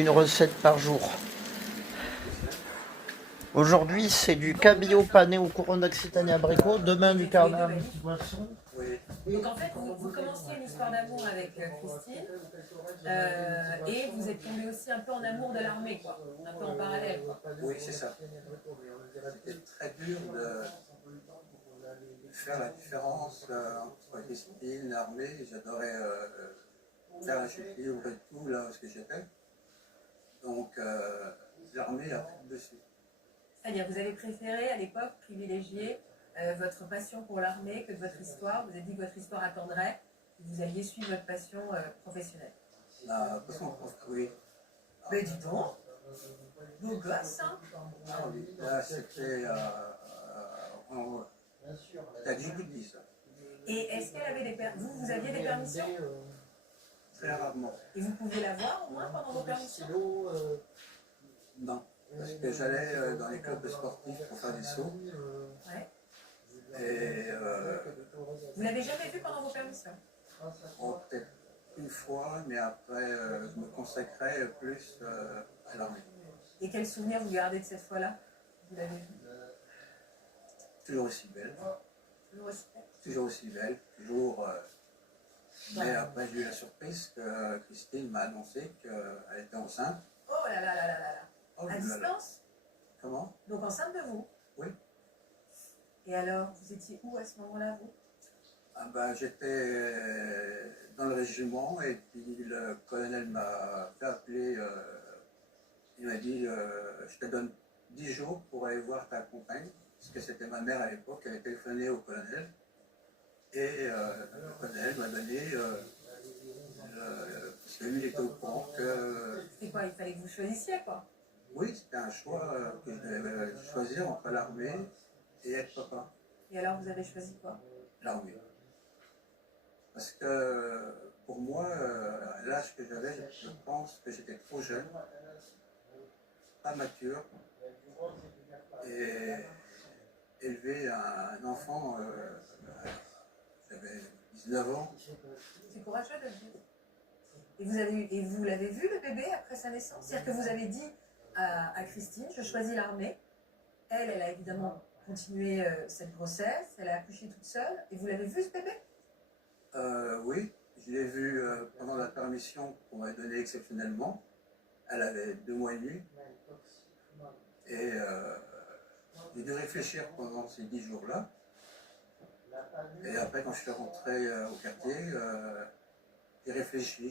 une recette par jour. Aujourd'hui, c'est du cabillaud pané au couronne d'accident abricot. Demain, du carnat avec poisson. Donc en fait, vous commenciez une histoire d'amour avec Christine et vous êtes tombé aussi un peu en amour de l'armée, quoi, un peu en parallèle, quoi. Oui, c'est ça. C'était très dur de faire la différence entre Christine, l'armée. J'adorais faire la chute libre et tout, là où j'étais. Donc l'armée a pris le dessus. C'est-à-dire, vous avez préféré à l'époque privilégier votre passion pour l'armée que de votre histoire. Vous avez dit que votre histoire attendrait, que vous alliez suivre votre passion professionnelle. La passion construite. Mais dis donc, beau gosse, hein. Ah oui, là c'était à Djibouti, ça. Et est-ce qu'elle avait des vous aviez des permissions? Très rarement. Et vous pouviez l'avoir au moins pendant vos permissions? Non, parce que j'allais dans les clubs sportifs pour faire des sauts. Ouais. Et Vous l'avez jamais vu pendant vos permissions? peut-être une fois, mais après je me consacrais plus à l'armée. Et quel souvenir vous gardez de cette fois-là? Vous l'avez vu? Toujours aussi belle. Toujours aussi belle. Toujours aussi belle, toujours. Mais après j'ai eu la surprise que Christine m'a annoncé qu'elle était enceinte. Oh là là là là là là. Oh, À là là. distance? Comment? Donc enceinte de vous? Oui. Et alors, vous étiez où à ce moment-là, vous? Ah ben, j'étais dans le régiment et puis le colonel m'a fait appeler. Il m'a dit je te donne 10 jours pour aller voir ta compagne, parce que c'était ma mère à l'époque, elle avait téléphoné au colonel. Et le colonel m'a donné, parce que lui il était au courant que. C'était quoi? Il fallait que vous choisissiez, quoi? Oui, c'était un choix que je devais choisir entre l'armée et être papa. Et alors, vous avez choisi quoi? L'armée. Parce que pour moi, à l'âge que j'avais, je pense que j'étais trop jeune, pas mature, et élever un enfant, j'avais 19 ans. C'est courageux de le dire. Et vous l'avez vu, le bébé, après sa naissance? C'est-à-dire que vous avez dit à Christine, je choisis l'armée. Elle a évidemment continué cette grossesse, elle a accouché toute seule. Et vous l'avez vu, ce bébé? Oui, je l'ai vu pendant la permission qu'on m'a donnée exceptionnellement. Elle avait 2 mois et demi. Et j'ai dû réfléchir pendant ces 10 jours-là. Et après, quand je suis rentré au quartier, j'ai réfléchi.